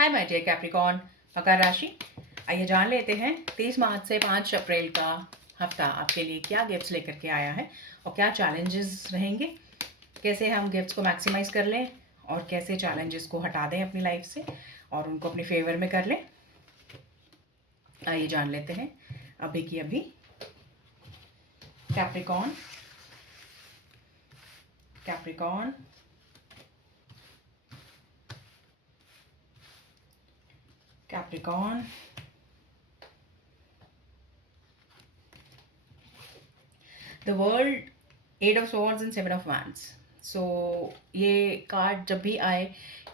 Hi my dear Capricorn, मकर राशि। आइए जान लेते हैं 30 मार्च से 5 अप्रैल का हफ्ता आपके लिए क्या गिफ्ट्स लेकर के आया है और क्या चैलेंजेस रहेंगे। कैसे हम गिफ्ट्स को मैक्सिमाइज कर लें और कैसे चैलेंजेस को हटा दें अपनी लाइफ से और उनको अपने फेवर में कर लें। आइए जान लेते हैं अभी की अभी। Capricorn, Capricorn, Capricorn. The world, eight of swords and seven of wands. So ये कार्ड जब भी आए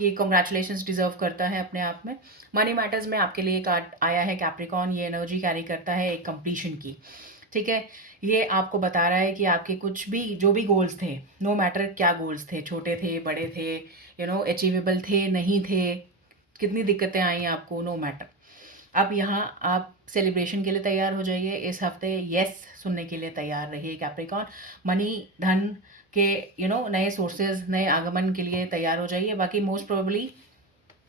ये कॉन्ग्रेचुलेशंस डिजर्व करता है अपने आप में। मनी मैटर्स में आपके लिए कार्ड आया है कैप्रिकॉर्न, ये एनर्जी कैरी करता है एक कंप्लीशन की। ठीक है, ये आपको बता रहा है कि आपके कुछ भी जो भी गोल्स थे, नो मैटर क्या गोल्स थे, छोटे थे बड़े थे, अचीवेबल थे नहीं थे, कितनी दिक्कतें आई आपको, नो मैटर। अब यहाँ आप सेलिब्रेशन के लिए तैयार हो जाइए इस हफ्ते। यस सुनने के लिए तैयार रहिए कैप्रिकॉर्न। मनी, धन के नए सोर्सेज, नए आगमन के लिए तैयार हो जाइए। बाकी मोस्ट प्रोबेबली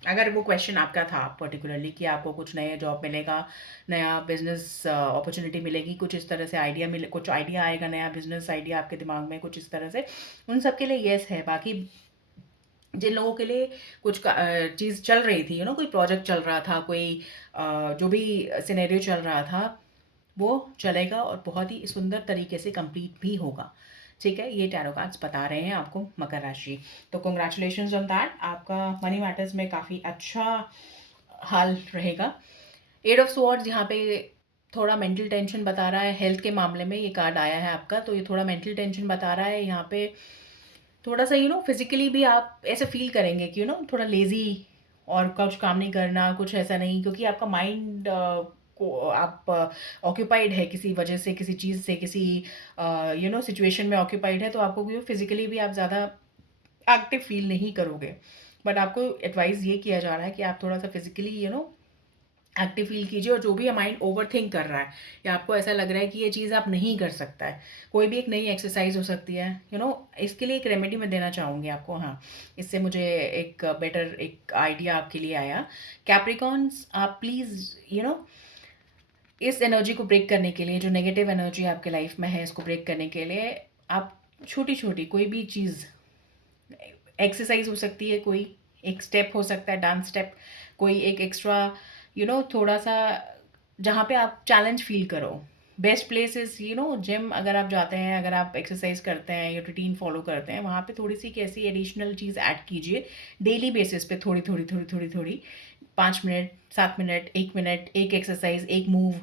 अगर वो क्वेश्चन आपका था पर्टिकुलरली कि आपको कुछ नया जॉब मिलेगा, नया बिजनेस अपॉर्चुनिटी मिलेगी, कुछ इस तरह से आइडिया मिले, कुछ आइडिया आएगा, नया बिजनेस आइडिया आपके दिमाग में कुछ इस तरह से, उन सब के लिए येस है। बाकी जिन लोगों के लिए कुछ चीज़ चल रही थी, कोई प्रोजेक्ट चल रहा था, कोई जो भी सिनेरियो चल रहा था, वो चलेगा और बहुत ही सुंदर तरीके से कंप्लीट भी होगा। ठीक है, ये टैरो कार्ड्स बता रहे हैं आपको मकर राशि। तो कॉन्ग्रेचुलेशंस ऑन दैट, आपका मनी मैटर्स में काफ़ी अच्छा हाल रहेगा। एट ऑफ स्वॉर्ड्स यहाँ पे थोड़ा मेंटल टेंशन बता रहा है। हेल्थ के मामले में ये कार्ड आया है आपका, तो ये थोड़ा मेंटल टेंशन बता रहा है यहाँ पे। थोड़ा सा फिजिकली भी आप ऐसे फील करेंगे कि थोड़ा लेजी और कुछ काम नहीं करना, कुछ ऐसा नहीं, क्योंकि आपका माइंड को आप ऑक्यूपाइड है किसी वजह से, किसी चीज़ से, किसी सिचुएशन में ऑक्यूपाइड है, तो आपको फिजिकली भी आप ज़्यादा एक्टिव फील नहीं करोगे। बट आपको एडवाइस ये किया जा रहा है कि आप थोड़ा सा फिजिकली एक्टिव फील कीजिए। और जो भी माइंड ओवर थिंक कर रहा है या आपको ऐसा लग रहा है कि ये चीज़ आप नहीं कर सकता है, कोई भी एक नई एक्सरसाइज हो सकती है, इसके लिए एक रेमेडी मैं देना चाहूँगी आपको। हाँ, इससे मुझे एक बेटर एक आइडिया आपके लिए आया। कैप्रिकॉन्स, आप प्लीज़ इस एनर्जी को ब्रेक करने के लिए, जो नेगेटिव एनर्जी आपके लाइफ में है, इसको ब्रेक करने के लिए आप छोटी छोटी कोई भी चीज़, एक्सरसाइज हो सकती है, कोई एक स्टेप हो सकता है, डांस स्टेप, कोई एक एक्स्ट्रा थोड़ा सा जहाँ पे आप चैलेंज फील करो। Best place is gym. अगर आप जाते हैं, अगर आप एक्सरसाइज करते हैं या रूटीन फॉलो करते हैं, वहाँ पे थोड़ी सी कैसी एडिशनल चीज़ ऐड कीजिए डेली बेसिस पे, थोड़ी थोड़ी थोड़ी थोड़ी थोड़ी, 5 मिनट, 7 मिनट, 1 मिनट, एक एक्सरसाइज, एक मूव,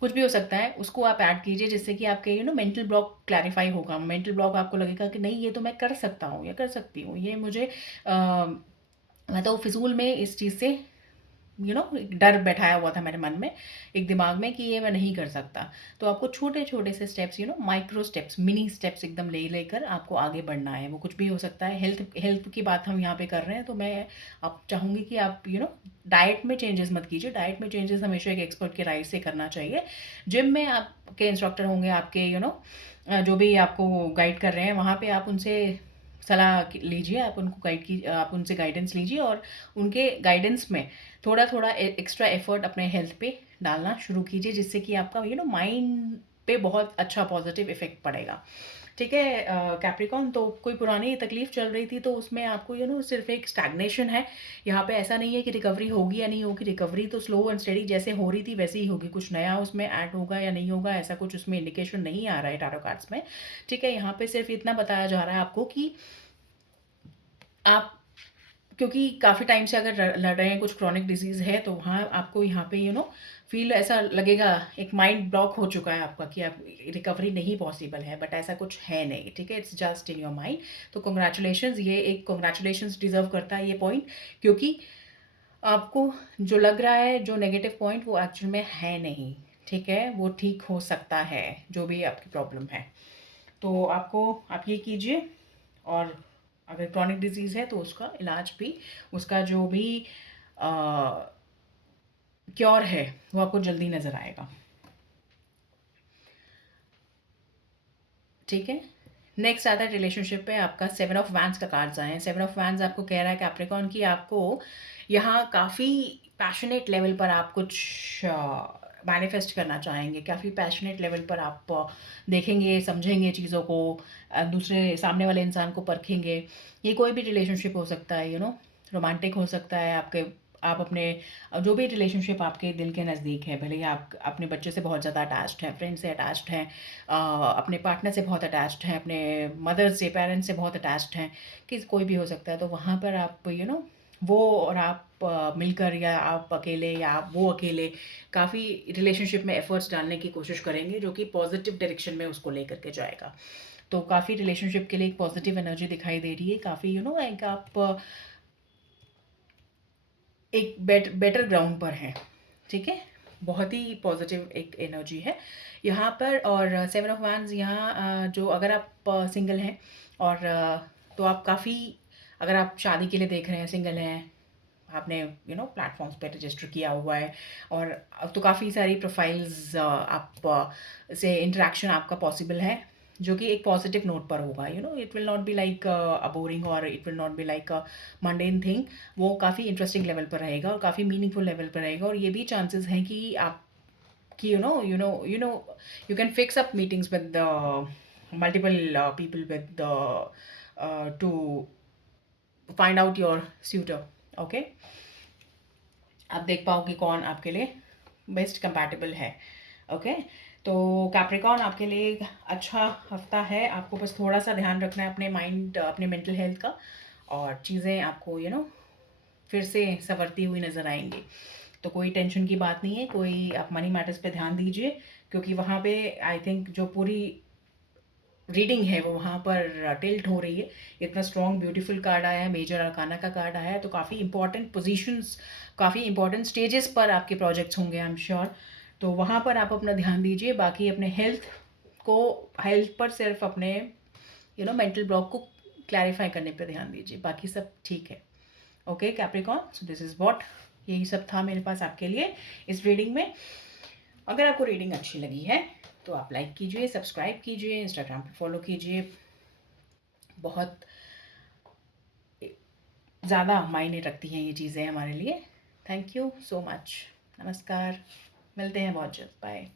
कुछ भी हो सकता है, उसको आप ऐड कीजिए, जिससे कि आपके मेंटल ब्लॉक क्लैरिफाई होगा। मेंटल ब्लॉक आपको लगेगा कि नहीं, ये तो मैं कर सकता हूँ या कर सकती हूँ, ये मुझे मैं तो फिजूल में इस चीज़ से डर बैठाया हुआ था मेरे मन में, एक दिमाग में, कि ये मैं नहीं कर सकता। तो आपको छोटे छोटे से steps, micro steps, mini steps एकदम ले लेकर आपको आगे बढ़ना है। वो कुछ भी हो सकता है। हेल्थ हेल्थ की बात हम यहाँ पे कर रहे हैं, तो मैं आप चाहूँगी कि आप डाइट में चेंजेस मत कीजिए। डाइट में चेंजेस हमेशा एक एक्सपर्ट के राय से करना चाहिए। जिम में आपके इंस्ट्रक्टर होंगे, आपके जो भी आपको गाइड कर रहे हैं, वहाँ पे आप उनसे सलाह लीजिए, आप उनको गाइड की, आप उनसे गाइडेंस लीजिए और उनके गाइडेंस में थोड़ा थोड़ा एक्स्ट्रा एफर्ट अपने हेल्थ पे डालना शुरू कीजिए, जिससे कि आपका माइंड पे बहुत अच्छा पॉजिटिव इफेक्ट पड़ेगा। ठीक है कैप्रिकॉन, तो कोई पुरानी तकलीफ चल रही थी, तो उसमें आपको सिर्फ एक स्टैग्नेशन है। यहाँ पे ऐसा नहीं है कि रिकवरी होगी या नहीं होगी। रिकवरी तो स्लो एंड स्टेडी जैसे हो रही थी वैसे ही होगी। कुछ नया उसमें ऐड होगा या नहीं होगा, ऐसा कुछ उसमें इंडिकेशन नहीं आ रहा है टैरो कार्ड्स में। ठीक है, यहाँ पे सिर्फ इतना बताया जा रहा है आपको कि आप, क्योंकि काफ़ी टाइम से अगर लड़ रहे हैं, कुछ क्रॉनिक डिजीज़ है, तो वहाँ आपको यहाँ पे फील ऐसा लगेगा, एक माइंड ब्लॉक हो चुका है आपका कि आप रिकवरी नहीं पॉसिबल है, बट ऐसा कुछ है नहीं। ठीक है, it's just in your mind. तो कॉन्ग्रेचुलेशंस, ये एक कॉन्ग्रेचुलेशंस डिजर्व करता है ये पॉइंट, क्योंकि आपको जो लग रहा है, जो नेगेटिव पॉइंट, वो एक्चुअल में है नहीं। ठीक है, वो ठीक हो सकता है, जो भी आपकी प्रॉब्लम है। तो आपको, आप ये कीजिए। और अगर क्रॉनिक डिजीज़ है तो उसका इलाज भी, उसका जो भी क्योर है, वो आपको जल्दी नज़र आएगा। ठीक है, नेक्स्ट आता है रिलेशनशिप पे आपका 7 ऑफ वैंड्स का कार्ड्स आए हैं। 7 ऑफ वैंड्स आपको कह रहा है कैप्रिकॉर्न कि आपको यहाँ काफ़ी पैशनेट लेवल पर आप कुछ मैनिफेस्ट करना चाहेंगे। काफ़ी पैशनेट लेवल पर आप देखेंगे, समझेंगे चीज़ों को, दूसरे सामने वाले इंसान को परखेंगे। ये कोई भी रिलेशनशिप हो सकता है, रोमांटिक हो सकता है, आपके आप अपने जो भी रिलेशनशिप आपके दिल के नज़दीक है, भले ही आप अपने बच्चे से बहुत ज़्यादा अटैच्ड हैं, फ्रेंड से अटैच्ड हैं, अपने पार्टनर से बहुत अटैच्ड हैं, अपने मदर से, पेरेंट्स से बहुत अटैच्ड हैं, कि कोई भी हो सकता है। तो वहाँ पर आप वो और आप मिलकर, या आप अकेले या आप वो अकेले, काफ़ी रिलेशनशिप में एफर्ट्स डालने की कोशिश करेंगे, जो कि पॉजिटिव डायरेक्शन में उसको लेकर के जाएगा। तो काफ़ी रिलेशनशिप के लिए एक पॉजिटिव एनर्जी दिखाई दे रही है। काफ़ी एक आप एक बेटर ग्राउंड पर हैं, ठीक है? बहुत ही पॉजिटिव एक एनर्जी है यहाँ पर। और 7 ऑफ वैंड्स यहाँ जो अगर आप सिंगल हैं, और तो आप काफ़ी, अगर आप शादी के लिए देख रहे हैं, सिंगल हैं, आपने प्लेटफॉर्म्स पे रजिस्टर किया हुआ है, और अब तो काफ़ी सारी प्रोफाइल्स आप से इंटरेक्शन आपका पॉसिबल है, जो कि एक पॉजिटिव नोट पर होगा। It will not be like a boring, और it will not be like a mundane thing. वो काफ़ी इंटरेस्टिंग लेवल पर रहेगा और काफ़ी मीनिंगफुल लेवल पर रहेगा। और ये भी चांसेस हैं कि आप कि you can fix up meetings with the multiple people with the to find out your suitor. Okay, आप देख पाओ कि कौन आपके लिए बेस्ट कंपैटिबल है। ओके, तो कैप्रिकॉर्न आपके लिए एक अच्छा हफ्ता है। आपको बस थोड़ा सा ध्यान रखना है अपने माइंड, अपने मेंटल हेल्थ का, और चीज़ें आपको फिर से संवरती हुई नज़र आएंगी। तो कोई टेंशन की बात नहीं है, कोई आप मनी मैटर्स पे ध्यान दीजिए, क्योंकि वहाँ पे आई थिंक जो पूरी रीडिंग है वो वहाँ पर टिल्ट हो रही है। इतना स्ट्रॉन्ग ब्यूटीफुल कार्ड आया है, मेजर अरकाना का कार्ड आया है, तो काफ़ी इंपॉर्टेंट पोजीशंस, काफ़ी इंपॉर्टेंट स्टेजेस पर आपके प्रोजेक्ट्स होंगे, आई एम श्योर। तो वहाँ पर आप अपना ध्यान दीजिए। बाकी अपने हेल्थ पर सिर्फ अपने मेंटल ब्लॉक को क्लैरिफाई करने पर ध्यान दीजिए, बाकी सब ठीक है। Okay Capricorn, so this is what, यही सब था मेरे पास आपके लिए इस रीडिंग में। अगर आपको रीडिंग अच्छी लगी है तो आप लाइक कीजिए, सब्सक्राइब कीजिए, इंस्टाग्राम पे फॉलो कीजिए। बहुत ज़्यादा मायने रखती हैं ये चीज़ें हमारे लिए। Thank you so much. नमस्कार, मिलते हैं बहुत जल्द। बाय।